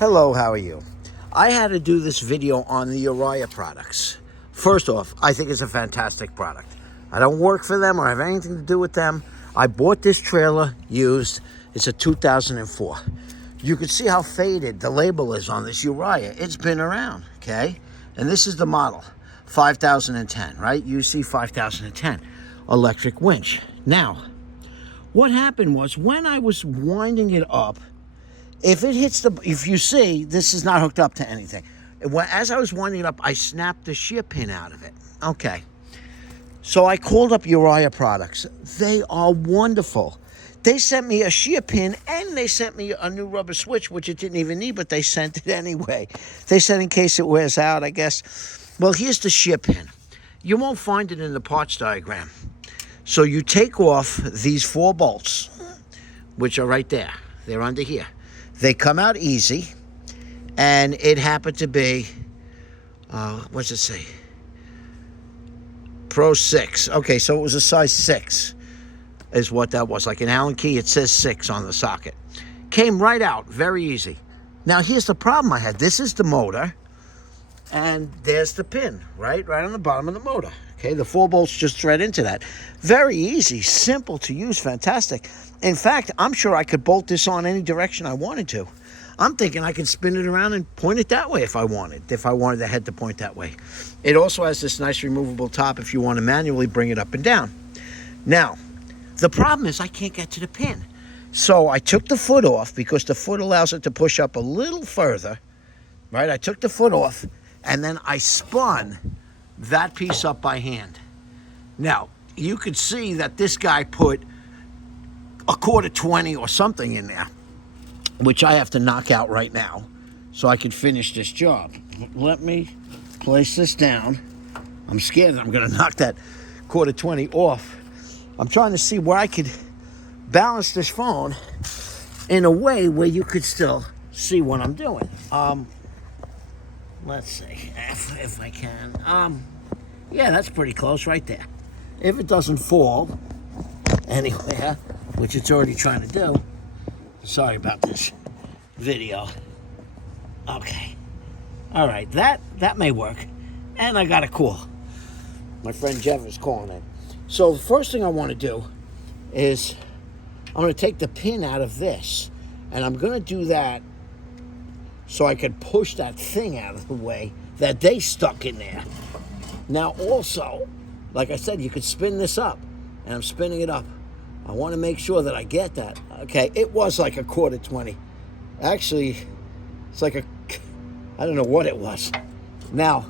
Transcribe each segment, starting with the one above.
Hello, how are you? I had to do this video on the Uriah products. First off, I think it's a fantastic product. I don't work for them or have anything to do with them. I bought this trailer used. It's a 2004. You can see how faded the label is on this Uriah. It's been around, okay? And this is the model, 5010, right? UC 5010, electric winch. Now, what happened was when I was winding it up, if you see, this is not hooked up to anything. As I was winding it up, I snapped the shear pin out of it. Okay. So I called up Uriah Products. They are wonderful. They sent me a shear pin and they sent me a new rubber switch, which it didn't even need, but they sent it anyway. They said in case it wears out, I guess. Well, here's the shear pin. You won't find it in the parts diagram. So you take off these 4 bolts, which are right there. They're under here. They come out easy, and it happened to be, what's it say? Pro 6. Okay, so it was a size 6 is what that was. Like an Allen key, it says 6 on the socket. Came right out, very easy. Now, here's the problem I had. This is the motor, and there's the pin, right on the bottom of the motor. Okay, the 4 bolts just thread into that. Very easy, simple to use, fantastic. In fact, I'm sure I could bolt this on any direction I wanted to. I'm thinking I could spin it around and point it that way if I wanted the head to point that way. It also has this nice removable top if you want to manually bring it up and down. Now, the problem is I can't get to the pin. So I took the foot off because the foot allows it to push up a little further, right? I took the foot off and then I spun that piece up by hand. Now, you could see that this guy put a quarter 20 or something in there, which I have to knock out right now so I can finish this job. Let me place this down. I'm scared that I'm going to knock that quarter 20 off. I'm trying to see where I could balance this phone in a way where you could still see what I'm doing. Let's see if I can. Yeah, that's pretty close right there. If it doesn't fall anywhere, which it's already trying to do. Sorry about this video. Okay. All right, that may work. And I got a call. My friend Jeff is calling in. So the first thing I want to do is I'm going to take the pin out of this. And I'm going to do that so I can push that thing out of the way that they stuck in there. Now also, like I said, you could spin this up. And I'm spinning it up. I want to make sure that I get that. Okay, it was like a quarter 20. Actually, it's like I don't know what it was. Now,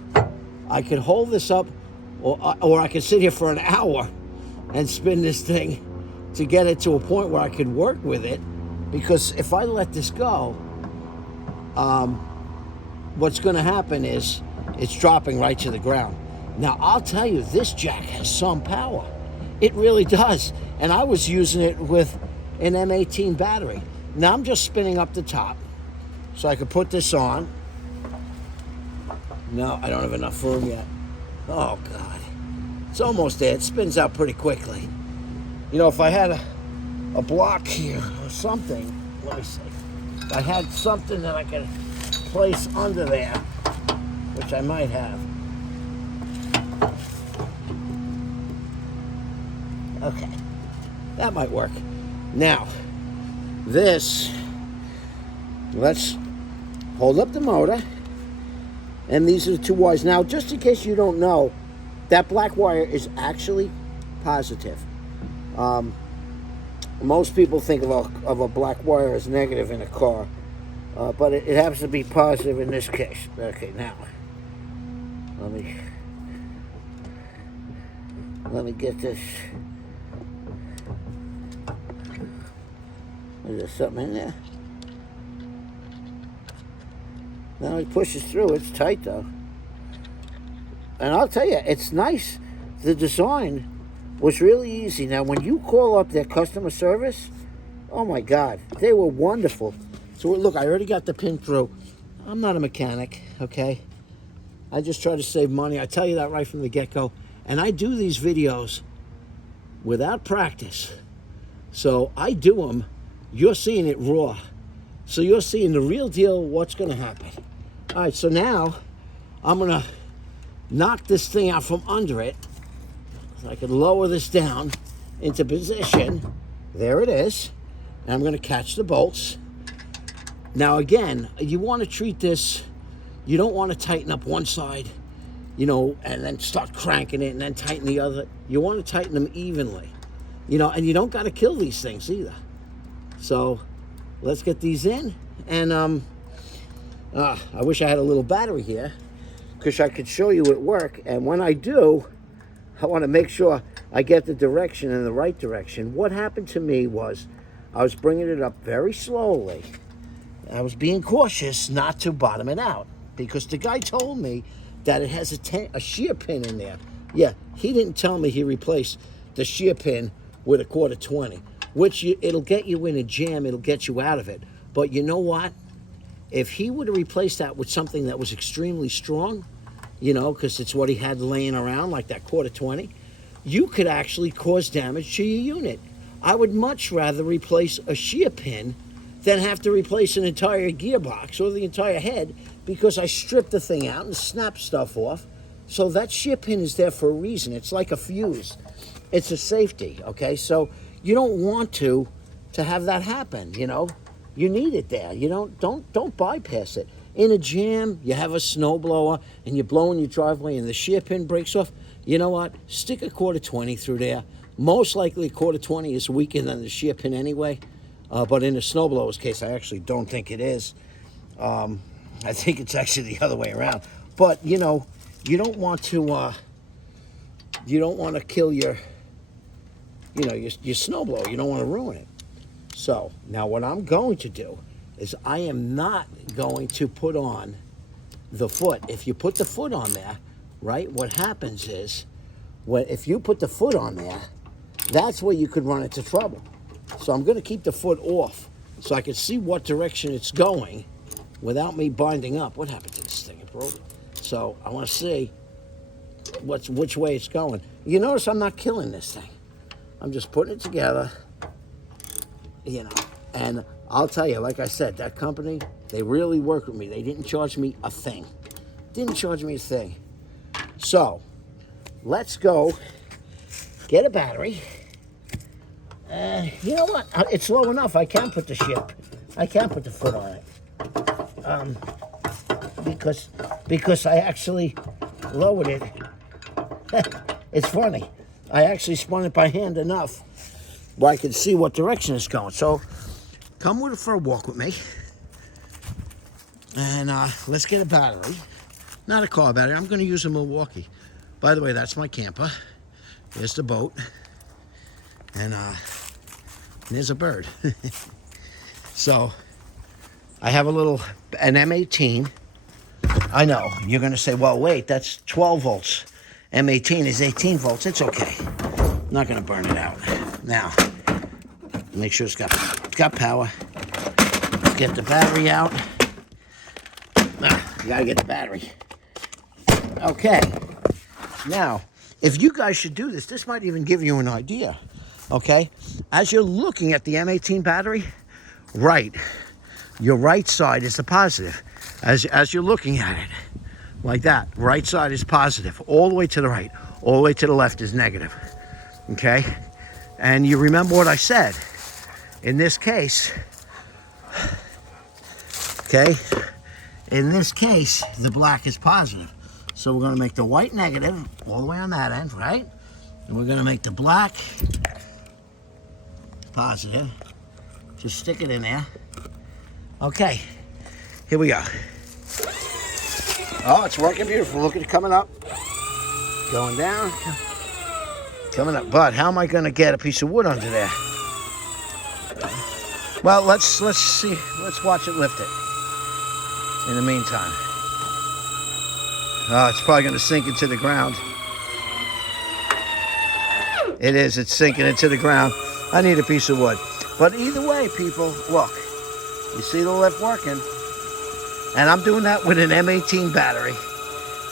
I could hold this up, or I could sit here for an hour and spin this thing to get it to a point where I could work with it. Because if I let this go, what's going to happen is it's dropping right to the ground. Now, I'll tell you, this jack has some power. It really does. And I was using it with an M18 battery. Now I'm just spinning up the top so I could put this on. No, I don't have enough room yet. Oh, God. It's almost there. It spins out pretty quickly. You know, if I had a block here or something, let me see. If I had something that I could place under there, which I might have. Okay, that might work. Now, let's hold up the motor, and these are the 2 wires. Now, just in case you don't know, that black wire is actually positive. Most people think of a black wire as negative in a car, but it happens to be positive in this case. Okay, now, let me get this. Is there something in there? Now it pushes through. It's tight, though. And I'll tell you, it's nice. The design was really easy. Now, when you call up their customer service, oh, my God, they were wonderful. So, look, I already got the pin through. I'm not a mechanic, okay? I just try to save money. I tell you that right from the get-go. And I do these videos without practice. So I do them. You're seeing it raw. So you're seeing the real deal, what's going to happen. All right, so now I'm going to knock this thing out from under it. So I can lower this down into position. There it is. And I'm going to catch the bolts. Now, again, you want to treat this, you don't want to tighten up one side, you know, and then start cranking it and then tighten the other. You want to tighten them evenly, you know, and you don't got to kill these things either. So let's get these in. And I wish I had a little battery here because I could show you at work. And when I do, I want to make sure I get the direction in the right direction. What happened to me was I was bringing it up very slowly. I was being cautious not to bottom it out because the guy told me that it has a shear pin in there. Yeah, he didn't tell me he replaced the shear pin with a 1/4-20, which it'll get you in a jam, it'll get you out of it. But you know what? If he would have replaced that with something that was extremely strong, you know, because it's what he had laying around, like that 1/4-20, you could actually cause damage to your unit. I would much rather replace a shear pin than have to replace an entire gearbox or the entire head because I stripped the thing out and snapped stuff off. So that shear pin is there for a reason. It's like a fuse. It's a safety, okay? So you don't want to have that happen, you know? You need it there. You don't bypass it. In a jam, you have a snowblower and you're blowing your driveway and the shear pin breaks off. You know what? Stick a 1/4-20 through there. Most likely a 1/4-20 is weaker than the shear pin anyway. But in the snowblower's case, I actually don't think it is. I think it's actually the other way around. But, you know, you don't want to kill your snowblower. You don't want to ruin it. So now what I'm going to do is I am not going to put on the foot. If you put the foot on there, right, what happens is, if you put the foot on there, that's where you could run into trouble. So I'm going to keep the foot off so I can see what direction it's going without me binding up. What happened to this thing? It broke. So I want to see which way it's going. You notice I'm not killing this thing. I'm just putting it together, you know. And I'll tell you, like I said, that company, they really worked with me. They didn't charge me a thing. Didn't charge me a thing. So let's go get a battery. You know what? It's low enough. I can put the foot on it. Because I actually lowered it. It's funny. I actually spun it by hand enough where I can see what direction it's going. So come for a walk with me. And let's get a battery. Not a car battery. I'm going to use a Milwaukee. By the way, that's my camper. There's the boat. And there's a bird. So I have an M18. I know, you're going to say, well, wait, that's 12 volts. M18 is 18 volts. It's okay. I'm not going to burn it out. Now, make sure it's got power. Let's get the battery out. You got to get the battery. Okay. Now, if you guys should do this, this might even give you an idea. Okay, as you're looking at the M18 battery, your right side is the positive. As you're looking at it, like that, right side is positive, all the way to the right, all the way to the left is negative. Okay, and you remember what I said. In this case, okay, the black is positive. So we're going to make the white negative all the way on that end, right? And we're going to make the black positive. Just stick it in there. Okay, here we go. Oh, it's working beautiful. Look at it coming up, going down, coming up. But how am I going to get a piece of wood under there? Well, let's see. Let's watch it lift it. In the meantime, it's probably going to sink into the ground. It is. It's sinking into the ground. I need a piece of wood. But either way, people, look. You see the lift working. And I'm doing that with an M18 battery.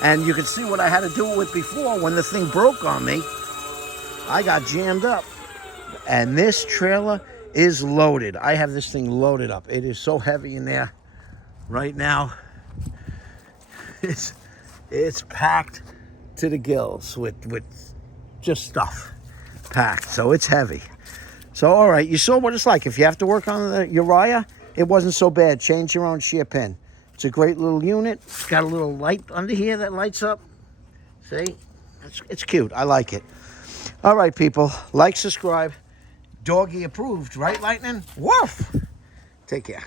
And you can see what I had to do it with before. When the thing broke on me, I got jammed up. And this trailer is loaded. I have this thing loaded up. It is so heavy in there right now. It's packed to the gills with just stuff packed. So it's heavy. So, all right, you saw what it's like. If you have to work on the Uriah, it wasn't so bad. Change your own shear pin. It's a great little unit. It's got a little light under here that lights up. See? It's cute. I like it. All right, people. Like, subscribe. Doggy approved, right, Lightning? Woof! Take care.